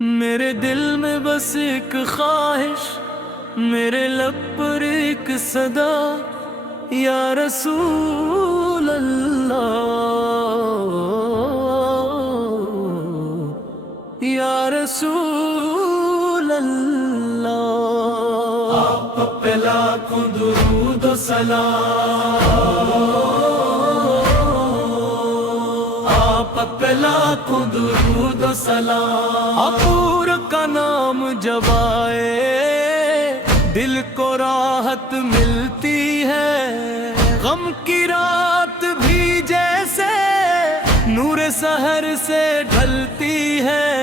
میرے دل میں بس ایک خواہش، میرے لب پر ایک صدا، یا رسول اللہ، یا رسول اللہ۔ آپ پہ لاکھوں درود و سلام، آپ پہ لاکھوں درود و سلام۔ عطور کا نام جب آئے دل کو راحت ملتی ہے، غم کی رات بھی جیسے نور سحر سے ڈھلتی ہے۔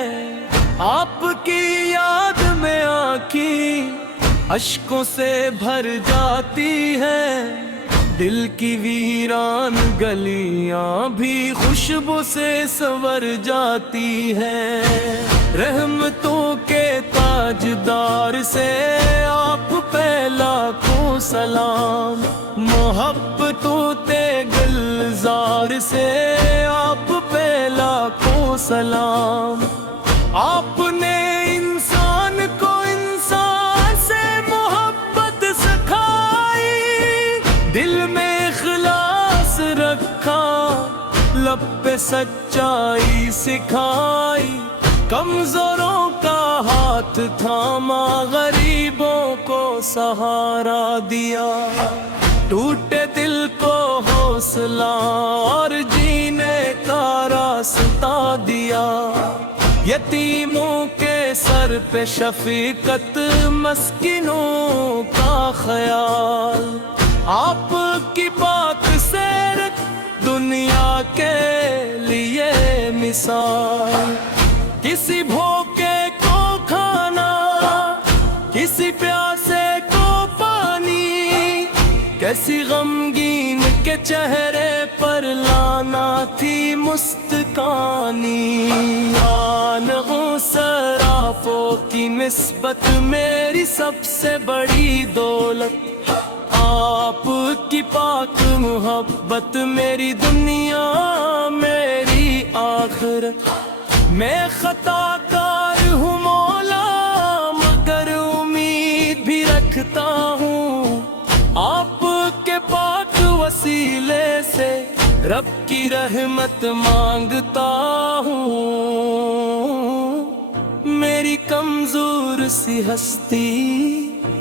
آپ کی یاد میں آنکھیں اشکوں سے بھر جاتی ہے، دل کی ویران گلیاں بھی خوشبو سے سنور جاتی ہے۔ رحمتوں کے تاجدار سے آپ پہ لاکھوں سلام، محبتوں تے گلزار سے آپ پہ لاکھوں سلام۔ آپ نے انسان کو انسان سے محبت سکھائی، دل میں اخلاص رکھا، لب پہ سچائی سکھائی، کمزوروں کا ہاتھ تھاما، غریبوں کو سہارا دیا، ٹوٹے دل کو حوصلہ اور جینے کا راستہ دیا۔ یتیموں کے سر پہ شفقت، مسکینوں کا خیال، آپ کی پاک سیرت دنیا کے لیے مثال۔ کسی بھوکے کو کھانا، کسی پیاسے کو پانی، کیسی غمگین کے چہرے پر لانا تھی مستکانی۔ آن ہوں سرافوں کی نسبت میری سب سے بڑی دولت، آپ کی پاک محبت میری دنیا میری آخرت۔ میں خطا کار ہوں مولا، مگر امید بھی رکھتا ہوں، آپ کے پاک وسیلے سے رب کی رحمت مانگتا ہوں۔ میری کمزور سی ہستی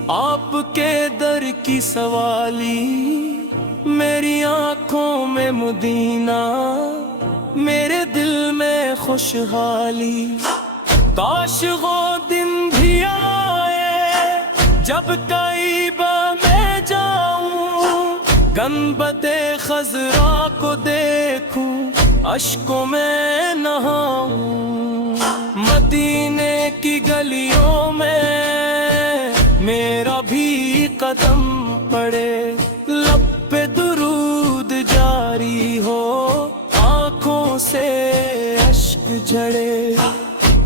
آپ کے در کی سوالی، میری آنکھوں میں مدینہ، میرے دل میں خوشحالی۔ کاش وہ دن بھی آئے جب کعبہ میں جاؤں، گنبد خضرا کو دیکھوں، اشکوں میں نہاؤں، مدینے کی گلیوں میں میرا بھی قدم پڑے، لب پہ درود جاری ہو، آنکھوں سے اشک جھڑے۔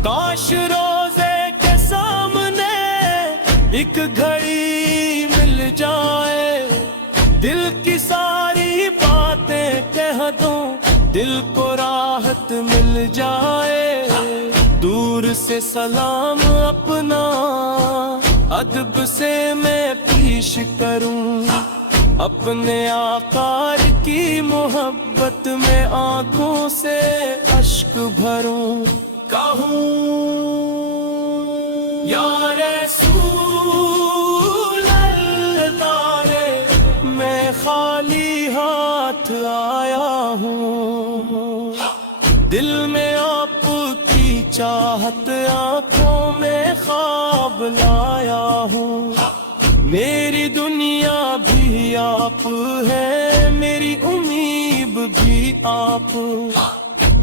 کاش روزے کے سامنے ایک گھڑی مل جائے، دل کی ساری باتیں کہہ دوں، دل کو راحت مل جائے۔ دور سے سلام اپنا ادب سے میں پیش کروں، اپنے آقا کی محبت میں آنکھوں سے اشک بھروں، کہوں یا رسول اللہ رے، میں خالی ہاتھ آیا ہوں، دل میں آپ کی چاہت، آنکھوں میں خواب لایا ہوں۔ میری دنیا بھی آپ ہے، میری امید بھی آپ،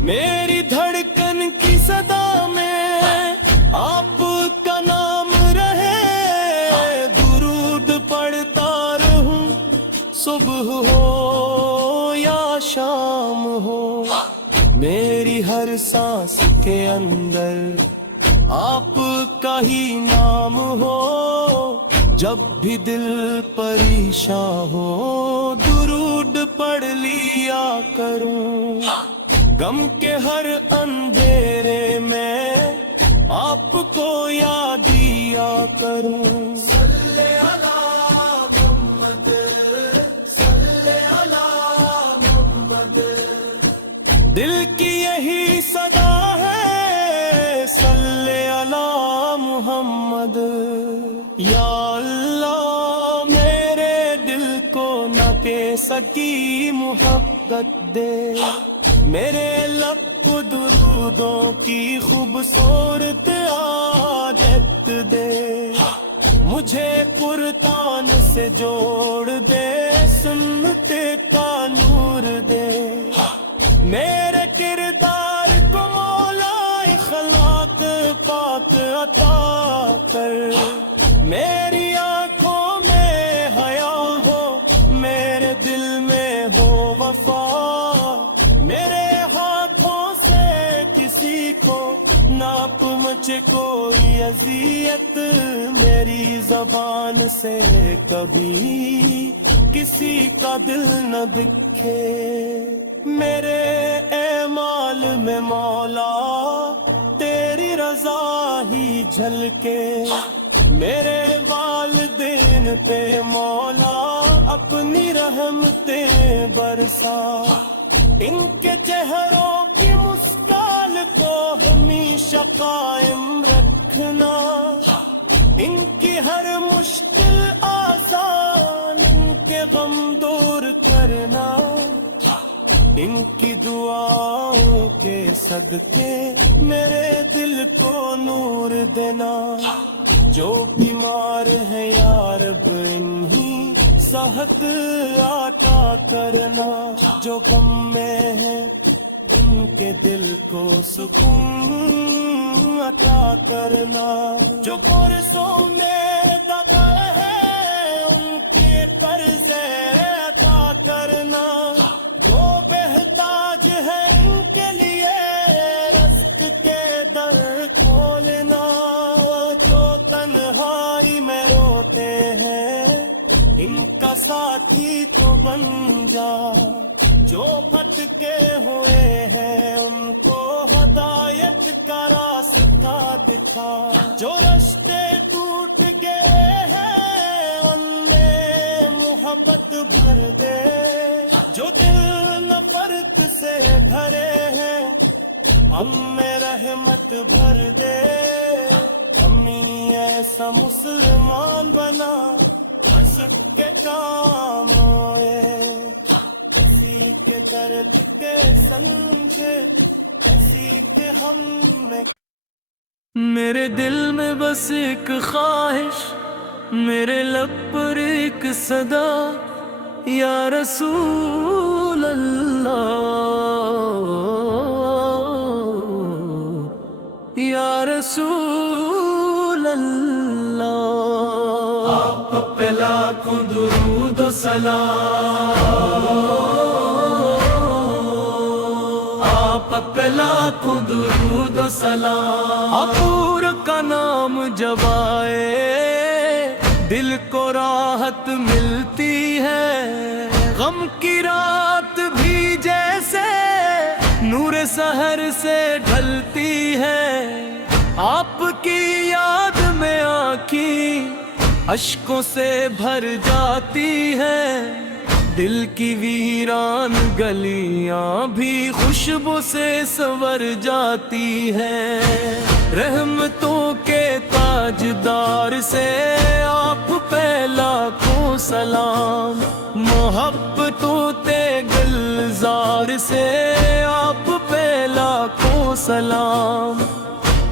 میری دھڑکن کی صدا میں آپ کا نام رہے، درود پڑھتا رہوں، صبح ہو یا شام ہو، میری ہر سانس کے اندر آپ کا ہی نام ہو، جب بھی دل پریشان ہو درود پڑھ لیا کروں، غم کے ہر اندھیرے میں آپ کو یاد دیا کروں. صلی علی محمد، صلی علی محمد. دل کی یہی صدا ہے صلی علی محمد. یا اللہ میرے دل کو نہ کہ سکی محبت دے، میرے لب کو درودوں کی خوبصورت عادت دے. مجھے قرآن سے جوڑ دے، سنت کا نور دے. میرے کردار کو مولا اخلاق پاک عطا کر. میری آنکھوں میں حیا ہو، میرے دل میں ہو وفا. میرے ہاتھوں سے کسی کو نہ پہنچ کوئی اذیت. میری زبان سے کبھی کسی کا دل نہ دکھے. میرے اعمال میں مولا تیری رضا ہی جھلکے. میرے والدین پہ مولا اپنی رحمتیں برسا. ان کے چہروں کی مسکان کو ہمیشہ قائم رکھنا. ان کی ہر مشکل آسان، ان کے غم دور کرنا. ان کی دعاؤں کے صدقے میرے دل کو نور دینا. جو بیمار ہے یا رب انہی صحت عطا کرنا. جو غم میں ہے ان کے دل کو سکون عطا کرنا. جو پرسوں میں دبا ہے ان کے قرض عطا کرنا. جو بہتاج ہے ان کے لیے رزق کے در کھولنا. جو تنہائی میں روتے ہیں ان کا ساتھی تو بن جا. جو بھٹکے ہوئے ہیں ان کو ہدایت کا راستہ دکھا. جو رشتے ٹوٹ گئے ہیں ان میں محبت بھر دے. جو دل نفرت سے بھرے ہیں ہم میں رحمت بھر دے. ہمیں ایسا مسلمان بنا سب کے کام آئے. کسی کے درد کے سمجھے ایسی کہ ہم میں. میرے دل میں بس ایک خواہش، میرے لب پر ایک صدا، یا رسول اللہ، یا رسول اللہ. آپ پہ لاکھوں درود و سلام، آپ پہ لاکھوں درود و سلام. حضور کا نام جب آئے دل کو راحت ملتی ہے. غم کی رات بھی جیسے نور سحر سے ڈھلتی ہے. آپ کی یاد میں آنکھیں اشکوں سے بھر جاتی ہے. دل کی ویران گلیاں بھی خوشبو سے سنور جاتی ہے. رحمتوں کے تاجدار سے آپ پہ لاکھوں سلام. محبتوں تے گلزار سے آپ پہ لاکھوں سلام.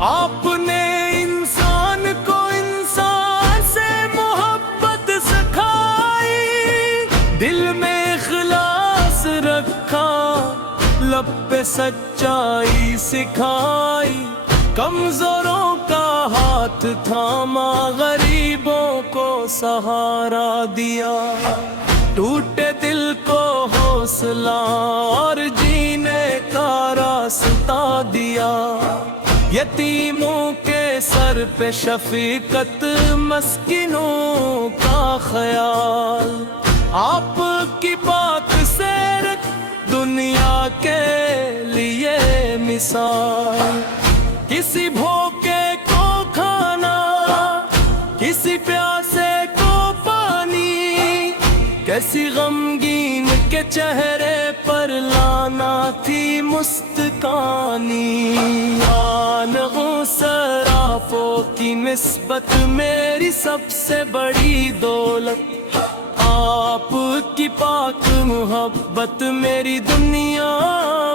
آپ نے انسان کو انسان سے محبت سکھائی. دل میں اخلاص رکھا، لب پہ سچائی سکھائی. کمزوروں کا ہاتھ تھاما، غریبوں کو سہارا دیا. ٹوٹے دل کو حوصلہ اور جینے کا راستہ دیا. یتیموں کے سر پہ شفقت، مسکینوں کا خیال. آپ کی پاک سیرت دنیا کے لیے مثال. کسی بھوکے کو کسی پیاسے کو پانی، کیسی غمگین کے چہرے پر لانا تھی مستکانی۔ آن ہوں سرافوں کی نسبت میری سب سے بڑی دولت، آپ کی پاک محبت میری دنیا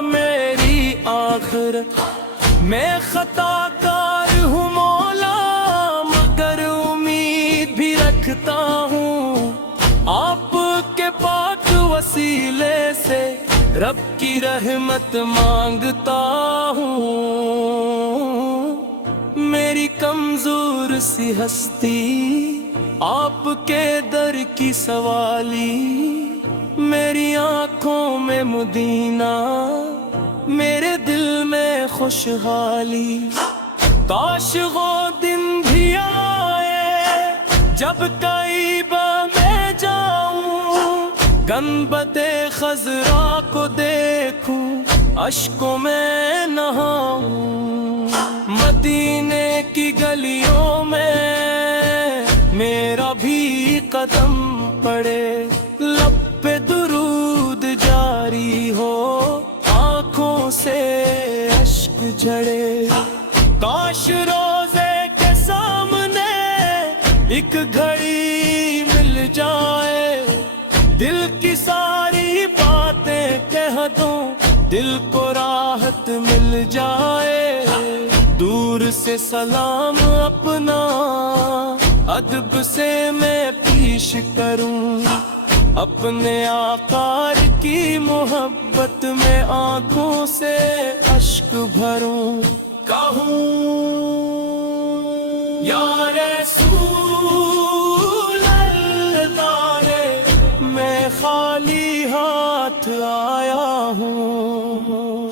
میری آخرت۔ میں خطا کار ہوں مولا مگر امید بھی رکھتا ہوں، آپ کے پاک وسیلے سے رب کی رحمت مانگتا ہوں۔ میری کمزور سی ہستی آپ کے در کی سوالی، میری آنکھوں میں مدینہ میرے دل میں خوشحالی۔ کاش وہ دن بھی آئے جب کعبہ میں جاؤں، گنبد خضرا کو دیکھوں اشکوں میں نہاؤں، مدینے کی گلیوں میں میرا بھی قدم پڑے، لب پہ درود جاری ہو آنکھوں سے اشک جھڑے۔ کاش روزے کے سامنے ایک گھڑی مل جائے، دل کی ساری باتیں کہہ دوں دل کو راحت مل جائے۔ دور سے سلام اپنا ادب سے میں پیش کروں، اپنے آقا کی محبت میں آنکھوں سے اشک بھروں۔ کہوں یا رسول اللہ میں خالی ہاتھ آیا ہوں،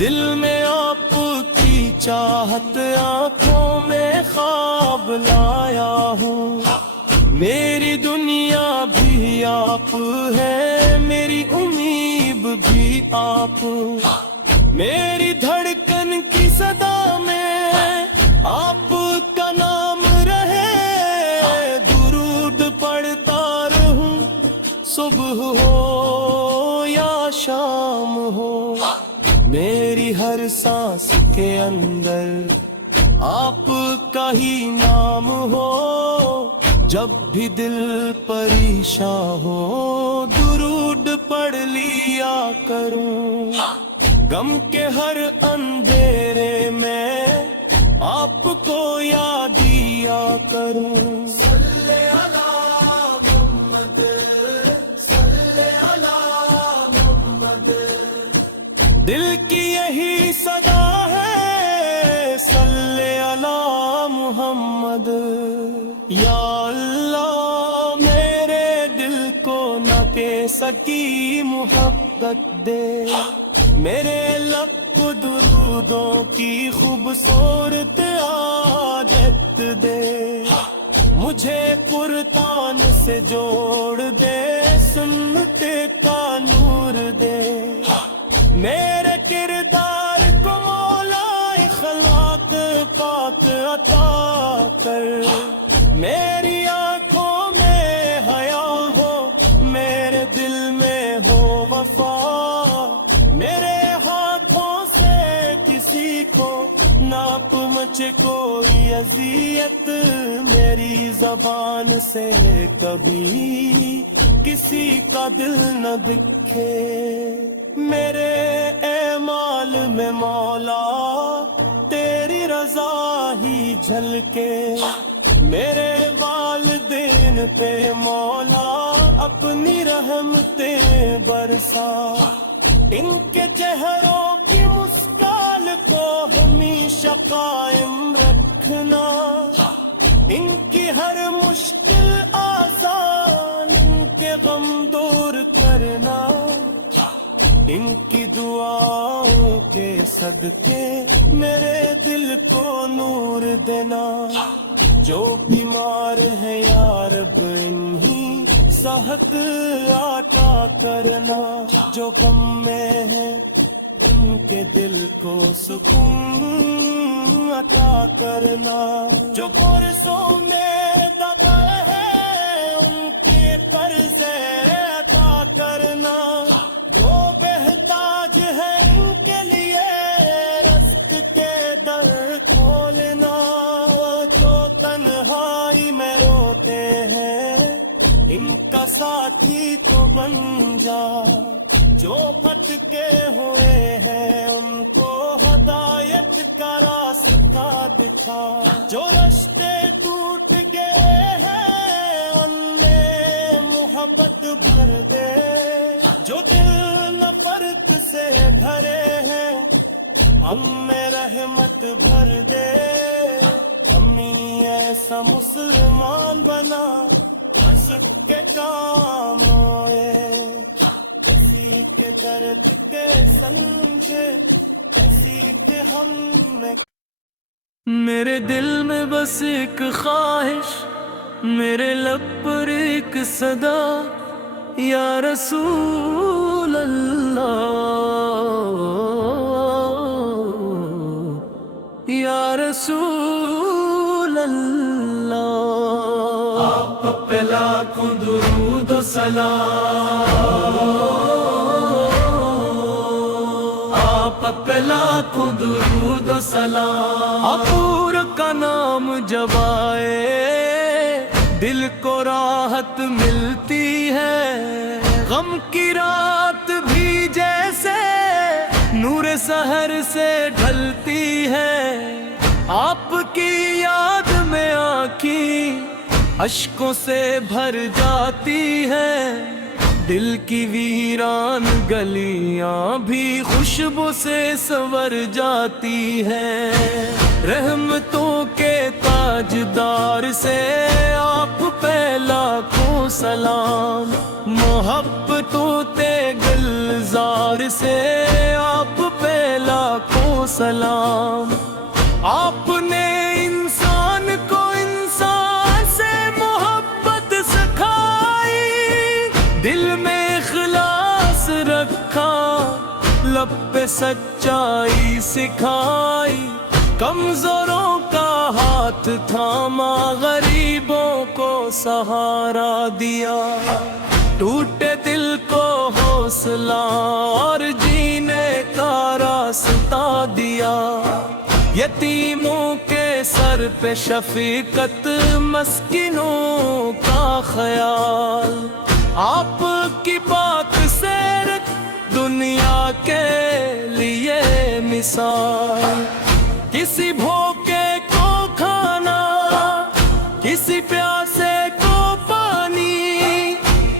دل میں آپ کی چاہت آنکھوں میں خواب لایا ہوں۔ میری دنیا بھی آپ ہے، میری امید بھی آپ، میری دھڑکن کی صدا میں آپ کا نام رہے، درود پڑھتا رہوں صبح ہو یا شام ہو۔ میری ہر سانس کے اندر آپ کا ہی نام ہو، جب بھی دل پریشان ہو درود پڑھ لیا کروں۔ غم کے ہر اندھیرے میں آپ کو یاد دیا کروں۔ صلی علی محمد، صلی علی محمد، دل کی یہی صدا ہے صلی علی محمد۔ یا اللہ میرے دل کو نہ کہ سکی محبت دے، میرے لب کو درودوں کی خوبصورت عادت دے، مجھے قرآن سے جوڑ دے، سنت کا نور دے، میرے کردار کو مولا اخلاق پاک عطا کر، میری آنکھوں میں حیا ہو، میرے دل میں ہو وفا، میرے ہاتھوں سے کسی کو نہ پہنچے کوئی اذیت، میری زبان سے کبھی کسی کا دل نہ دکھے، میرے اعمال میں مولا تیری رضا ہی جھلکے، میرے والدین پہ مولا اپنی رحمتیں برسا، ان کے چہروں کی مسکان کو ہمیشہ قائم رکھنا، ان کی ہر مشکل آسان، ان کے غم دور کرنا، ان کی دعاؤں کے صدقے میرے دل کو نور دینا، جو بیمار ہیں یا رب انہی صحت عطا کرنا، جو غم میں ہیں ان کے دل کو سکون عطا کرنا، جو پرسوں میں کھولنا جو تنہائی میں روتے ہیں، ان کا ساتھی تو بن جا، جو بھٹکے ہوئے ہیں ان کو ہدایت کا راستہ دکھا، جو رشتے ٹوٹ گئے ہیں ان میں محبت بھر دے، جو دل نفرت سے بھرے ہیں ہم میں رحمت بھر دے، ہمیں ایسا مسلمان بنا سب کے کام آئے، کسی کے درد کے سمجھے کسی کے ہم میں۔ میرے دل میں بس ایک خواہش، میرے لب پر ایک صدا، یا رسول اللہ، یا رسول اللہ۔ آپ پہ لاکھوں درود و سلام، آپ پہ لاکھوں درود و سلام۔ حضور کا نام جب آئے دل کو راحت ملتی ہے، غم کی رات بھی جیسے نور سحر سے ڈھلتی ہے، آپ کی یاد میں آنکھیں اشکوں سے بھر جاتی ہے، دل کی ویران گلیاں بھی خوشبو سے سنور جاتی ہے، رحمتوں کے تاجدار سے آپ پہ لاکھوں سلام، محبتوں تے گلزار سے آپ پہ لاکھوں سلام۔ آپ نے انسان کو انسان سے محبت سکھائی، دل میں اخلاص رکھا، لب پہ سچائی سکھائی، کمزوروں کا ہاتھ تھاما، غریبوں کو سہارا دیا، ٹوٹے دل کو حوصلہ اور جینے کا راستہ دیا، یتیموں کے سر پہ شفقت، مسکینوں کا خیال، آپ کی پاک سیرت دنیا کے لیے مثال، کسی بھوکے کو کھانا، کسی پیاسے کو پانی،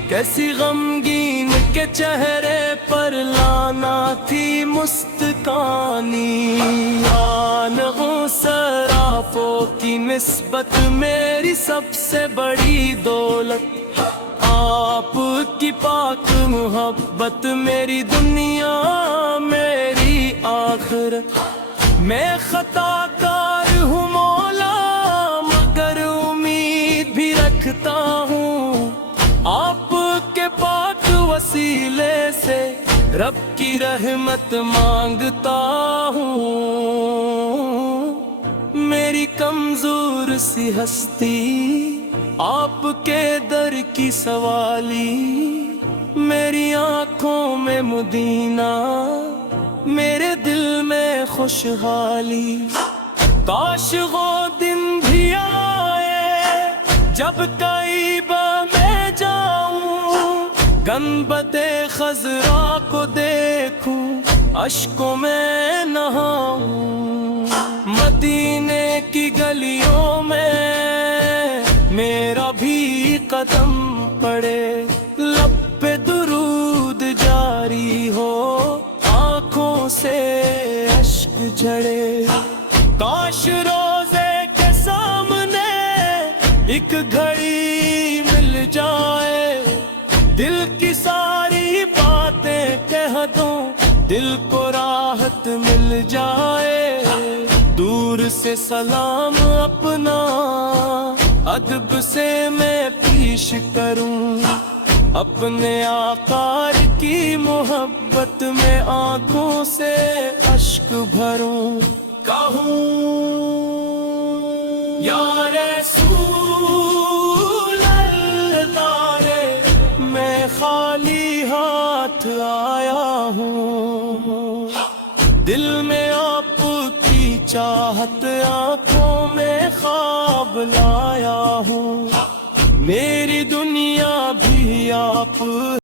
کیسی غمگین کے چہرے پر لانا تھی مستکانی، آنہوں سرافوں کی نسبت میری سب سے بڑی دولت، آپ کی پاک محبت میری دنیا میری آخرت، میں خطا کار ہوں مولا مگر امید بھی رکھتا ہوں، آپ کے پاک وسیلے سے رب کی رحمت مانگتا ہوں، میری کمزور سی ہستی آپ کے در کی سوالی، میری آنکھوں میں مدینہ میرے دل میں خوشحالی، کاش وہ دن بھی آئے جب کعبہ میں جاؤں، گنبد خضرا کو دیکھوں، اشکوں میں نہاؤں، مدینے کی گلیوں میں میرا بھی قدم پڑے، لب پہ درود جاری ہو، آنکھوں سے اشک جھڑے، کاش روزے کے سامنے ایک گھڑی مل جائے، دل کی ساری باتیں کہہ دوں، دل کو راحت مل جائے، دور سے سلام اپنا ادب سے میں پیش کروں، اپنے آقا کی محبت میں آنکھوں سے اشک بھروں، کہوں یا رسول اللہ رے میں خالی ہاتھ آیا ہوں، دل میں آپ کی چاہت آنکھوں میں خواب لایا ہوں، میری دنیا بھی آپ